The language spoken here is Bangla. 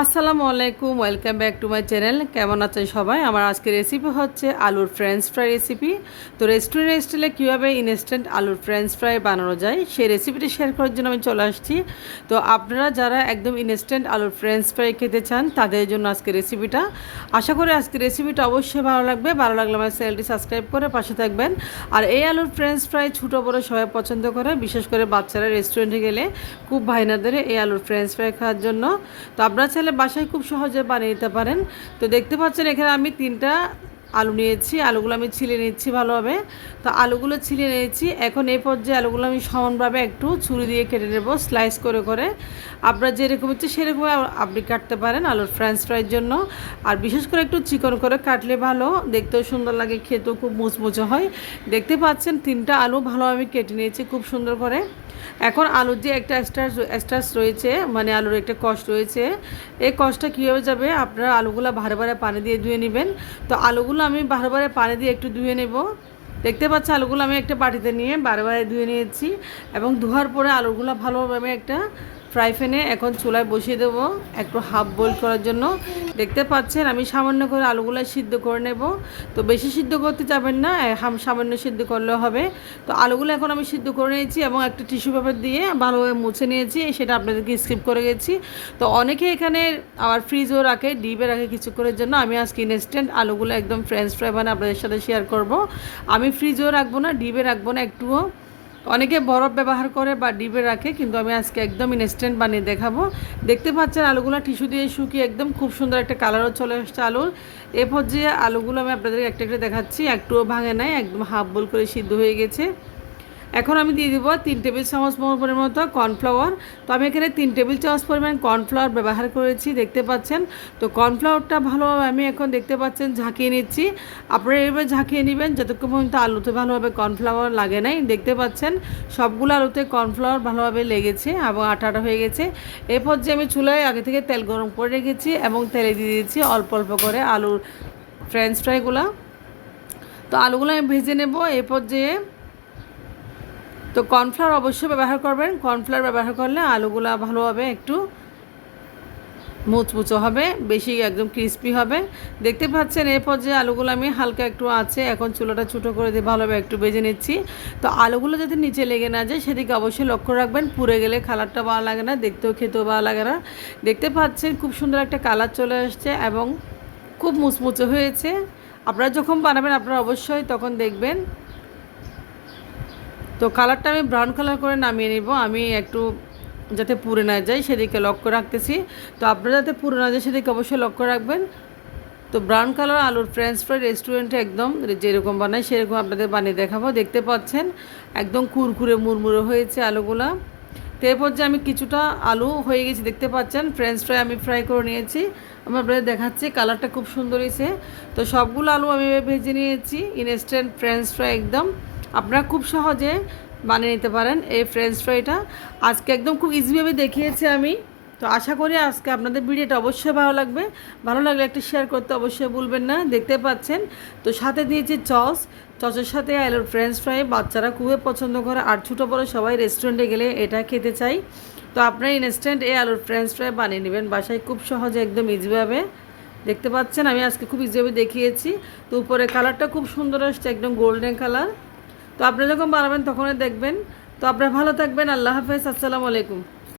আসসালামু আলাইকুম, welcome back to my channel. কেমন আছেন সবাই? আমার আজকের রেসিপি হচ্ছে আলুর ফ্রেঞ্চ ফ্রাই রেসিপি। তো রেস্টুরেন্ট স্টাইলে কীভাবে ইনস্ট্যান্ট আলুর ফ্রেঞ্চ ফ্রাই বানানো যায় সেই রেসিপিটি শেয়ার করার জন্য আমি চলে আসছি। তো আপনারা যারা একদম ইনস্ট্যান্ট আলুর ফ্রেঞ্চ ফ্রাই খেতে চান তাদের জন্য আজকের রেসিপিটা। আশা করি আজকের রেসিপিটা অবশ্যই ভালো লাগবে। ভালো লাগলে আমার চ্যানেলটি সাবস্ক্রাইব করে পাশে থাকবেন। আর এই আলুর ফ্রেঞ্চ ফ্রাই ছোটো বড়ো সবাই পছন্দ করে, বিশেষ করে বাচ্চারা রেস্টুরেন্টে গেলে খুব ভাইনা ধরে এই আলুর ফ্রেঞ্চ ফ্রাই খাওয়ার জন্য। তো আপনারা চাইলে বাসায় খুব সহজে বানিয়ে নিতে পারেন। তো দেখতে পাচ্ছেন এখানে আমি 3টা আলু নিয়েছি। আলুগুলো আমি ছিলে নিচ্ছি ভালোভাবে। তো আলুগুলো ছিলে নিয়েছি। এখন এই পর্যায়ে আলুগুলো আমি সমানভাবে একটু ছুরি দিয়ে কেটে নেব, স্লাইস করে করে। আপনারা যেরকম হচ্ছে সেরকম আপনি কাটতে পারেন আলুর ফ্রেঞ্চ ফ্রাইয়ের জন্য। আর বিশেষ করে একটু চিকন করে কাটলে ভালো, দেখতেও সুন্দর লাগে, খেতেও খুব মুচমুচে হয়। দেখতে পাচ্ছেন 3টা আলু ভালোভাবে আমি কেটে নিয়েছি খুব সুন্দর করে। এখন আলুর যে একটা এক্সট্রাস রয়েছে, মানে আলুর একটা কষ রয়েছে, এই কষটা কীভাবে যাবে, আপনারা আলুগুলো ভারে ভারে পানি দিয়ে ধুয়ে নেবেন। তো আলুগুলো আমি ভারে ভারে পানি দিয়ে একটু ধুয়ে নেব। দেখতে পাচ্ছি আলুগুলো আমি একটা বাটিতে নিয়ে বারে বারে ধুয়ে নিয়েছি এবং ধোয়ার পরে আলুগুলো ভালোভাবে আমি একটা ফ্রাই প্যানে এখন চুলায় বসিয়ে দেবো একটু হাফ বয়েল করার জন্য। দেখতে পাচ্ছেন আমি সামান্য করে আলুগুলো সিদ্ধ করে নেব। তো বেশি সিদ্ধ করতে যাবেন না, সামান্য সিদ্ধ করলেও হবে। তো আলুগুলো এখন আমি সিদ্ধ করে নিয়েছি এবং একটা টিস্যু পেপার দিয়ে ভালোভাবে মুছে নিয়েছি, সেটা আপনাদেরকে স্কিপ করে গেছি। তো অনেকে এখানে আবার ফ্রিজও রাখে, ডিপে রাখে কিছুক্ষণের জন্য। আমি আজকে ইনস্ট্যান্ট আলুগুলো একদম ফ্রেঞ্চ ফ্রাই বানিয়ে আপনাদের সাথে শেয়ার করব। আমি ফ্রিজও রাখবো না, ডিপে রাখবো না একটুও। অনেকে বরফ ব্যবহার করে বা ডিপে রাখে, কিন্তু আমি আজকে একদম ইনস্ট্যান্ট বানিয়ে দেখাবো। দেখতে পাচ্ছেন আলুগুলো টিস্যু দিয়ে শুকিয়ে একদম খুব সুন্দর একটা কালারও চলে আসছে আলুর। এ পর্যায়ে আলুগুলো আমি আপনাদের একটা একটা দেখাচ্ছি, একটুও ভাঙে নাই, একদম হাফ বল করে সিদ্ধ হয়ে গেছে। এখন আমি দিয়ে দিব 3 টেবিল চামচ পরিমাণ মতো কর্নফ্লাওয়ার। তো আমি এখানে 3 টেবিল চামচ পরিমাণ কর্নফ্লাওয়ার ব্যবহার করেছি, দেখতে পাচ্ছেন। তো কর্নফ্লাওয়ারটা ভালোভাবে আমি এখন দেখতে পাচ্ছেন ঝাঁকিয়ে নিচ্ছি। আপনারা এইভাবে ঝাঁকিয়ে নেবেন যতক্ষণ পর্যন্ত আলুতে ভালোভাবে কর্নফ্লাওয়ার লাগে নাই। দেখতে পাচ্ছেন সবগুলো আলুতে কর্নফ্লাওয়ার ভালোভাবে লেগেছে এবং আটা আটা হয়ে গেছে। এই পর্যায়ে আমি চুলায় আগে থেকে তেল গরম করে রেখেছি এবং তেলে দিয়ে দিয়েছি অল্প অল্প করে আলুর ফ্রেঞ্চ ফ্রাইগুলো। তো আলুগুলো আমি ভেজে নেব। এই পর্যায়ে তো কর্নফ্লাওয়ার অবশ্যই ব্যবহার করবেন। কর্নফ্লাওয়ার ব্যবহার করলে আলুগুলো ভালোভাবে একটু মুচমুচো হবে, বেশি একদম ক্রিস্পি হবে। দেখতে পাচ্ছেন এই পর্যায়ে আলুগুলো আমি হালকা একটু আছে, এখন চুলাটা ছোটো করে দিয়ে ভালোভাবে একটু ভেজে নিচ্ছি। তো আলুগুলো যাতে নিচে লেগে না যায় সেদিকে অবশ্যই লক্ষ্য রাখবেন। পুড়ে গেলে কালারটা ভালো লাগে না, দেখতেও খেতেও ভালো লাগে না। দেখতে পাচ্ছেন খুব সুন্দর একটা কালার চলে আসছে এবং খুব মুচমুচো হয়েছে। আপনারা যখন বানাবেন আপনারা অবশ্যই তখন দেখবেন। তো কালারটা আমি ব্রাউন কালার করে নামিয়ে নিব। আমি একটু যাতে পুড়ে না যায় সেদিকে লক্ষ্য রাখতেছি। তো আপনারা যাতে পুড়ে না যায় সেদিকে অবশ্যই লক্ষ্য রাখবেন। তো ব্রাউন কালার আলুর ফ্রেঞ্চ ফ্রাই রেস্টুরেন্টে একদম যেরকম বানায় সেরকম আপনাদের বানিয়ে দেখাবো। দেখতে পাচ্ছেন একদম কুরকুরে মুড়মুড়ে হয়েছে আলুগুলা। তো এরপর যে আমি কিছুটা আলু হয়ে গেছি, দেখতে পাচ্ছেন ফ্রেঞ্চ ফ্রাই আমি ফ্রাই করে নিয়েছি। আমি আপনাদের দেখাচ্ছি, কালারটা খুব সুন্দর হয়েছে। তো সবগুলো আলু আমি ভেজে নিয়েছি। ইনস্ট্যান্ট ফ্রেঞ্চ ফ্রাই একদম আপনারা খুব সহজে বানিয়ে নিতে পারেন এই ফ্রেঞ্চ ফ্রাইটা। আজকে একদম খুব ইজিভাবে দেখিয়েছি আমি। তো আশা করি আজকে আপনাদের ভিডিওটা অবশ্যই ভালো লাগবে। ভালো লাগলে একটা শেয়ার করতে অবশ্যই ভুলবেন না। দেখতে পাচ্ছেন তো সাথে দিয়েছি চচের সাথে আলুর ফ্রেঞ্চ ফ্রাই বাচ্চারা খুবই পছন্দ করে, আর ছোটো বড়ো সবাই রেস্টুরেন্টে গেলে এটা খেতে চাই। তো আপনারা ইনস্ট্যান্ট এই আলুর ফ্রেঞ্চ ফ্রাই বানিয়ে নেবেন বাসায় খুব সহজে একদম ইজিভাবে। দেখতে পাচ্ছেন আমি আজকে খুব ইজিভাবে দেখিয়েছি। তো উপরে কালারটা খুব সুন্দর আসছে, একদম গোল্ডেন কালার। তো আপনারা যখন বানাবেন তখনই দেখবেন। তো আপনারা ভালো থাকবেন। আল্লাহ হাফেজ, আসসালামু আলাইকুম।